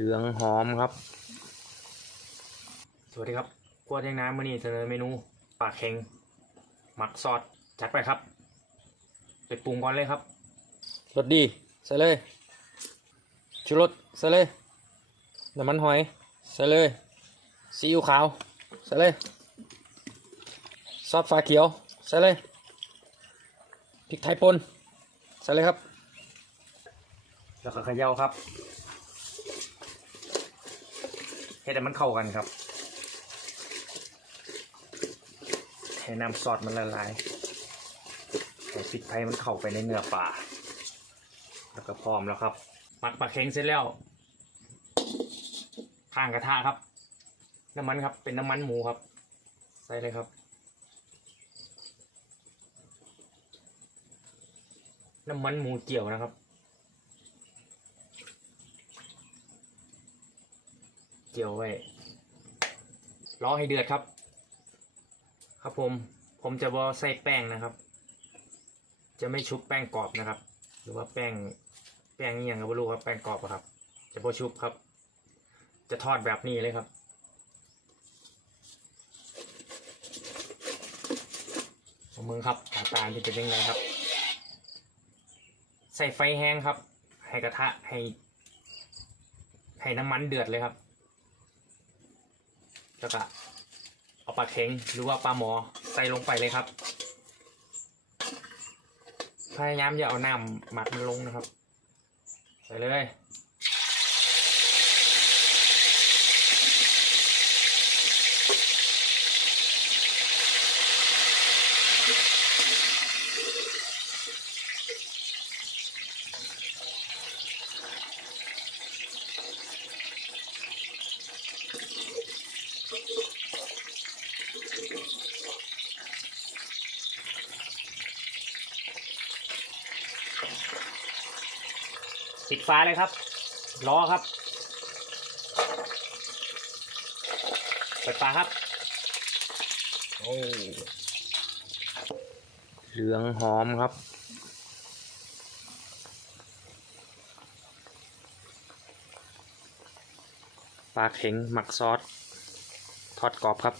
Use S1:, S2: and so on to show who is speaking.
S1: เหลืองหอมครับ สวัสดีครับกวดแยงน้ำมื่อนี้เสนอเมนูปลาเค็งหมักซอสจัดไปครับไปปรุงก่อนเลยครับรสดีใส่เลยชูรสใส่เลยน้ำมันหอยใส่เลยซีอิ๊วขาวใส่เลยซอสฟ้าเขียวใส่เลยพริกไทยป่นใส่เลยครับ แล้วก็เขย่าครับ ให้แต่มันเข้ากันครับให้น้ำซอสมันละลายให้พริกไทยมันเข้าไปในเนื้อปลาแล้วก็พร้อมแล้วครับหมักปลาเค็งเสร็จแล้วข้างกระทะครับ น้ำมันครับเป็นน้ำมันหมูครับ ใส่เลยครับ น้ำมันหมูเกี่ยวนะครับียวไว้ รอให้เดือดครับ ครับผม ผมจะบอใส่แป้งนะครับ จะไม่ชุบแป้งกรอบนะครับ หรือว่าแป้ง แป้งนี่ยังก็ไม่รู้ครับ แป้งกรอบครับ จะบอชุบครับ จะทอดแบบนี้เลยครับของมึงครับหน้าตาที่เป็นยังไงครับ ใส่ไฟแห้งครับ ให้กระทะให้ให้น้ำมันเดือดเลยครับ แล้วก็เอาปลาเค็งหรือว่าปลาหมอใส่ลงไปเลยครับ พยายามอย่าเอาน้ำหมักมันลงนะครับ ใส่เลย ปิดฟ้าเลยครับรอครับเปิดฟ้าครับโอ้เหลืองหอมครับ ปลาเข็งหมักซอสทอดกรอบครับ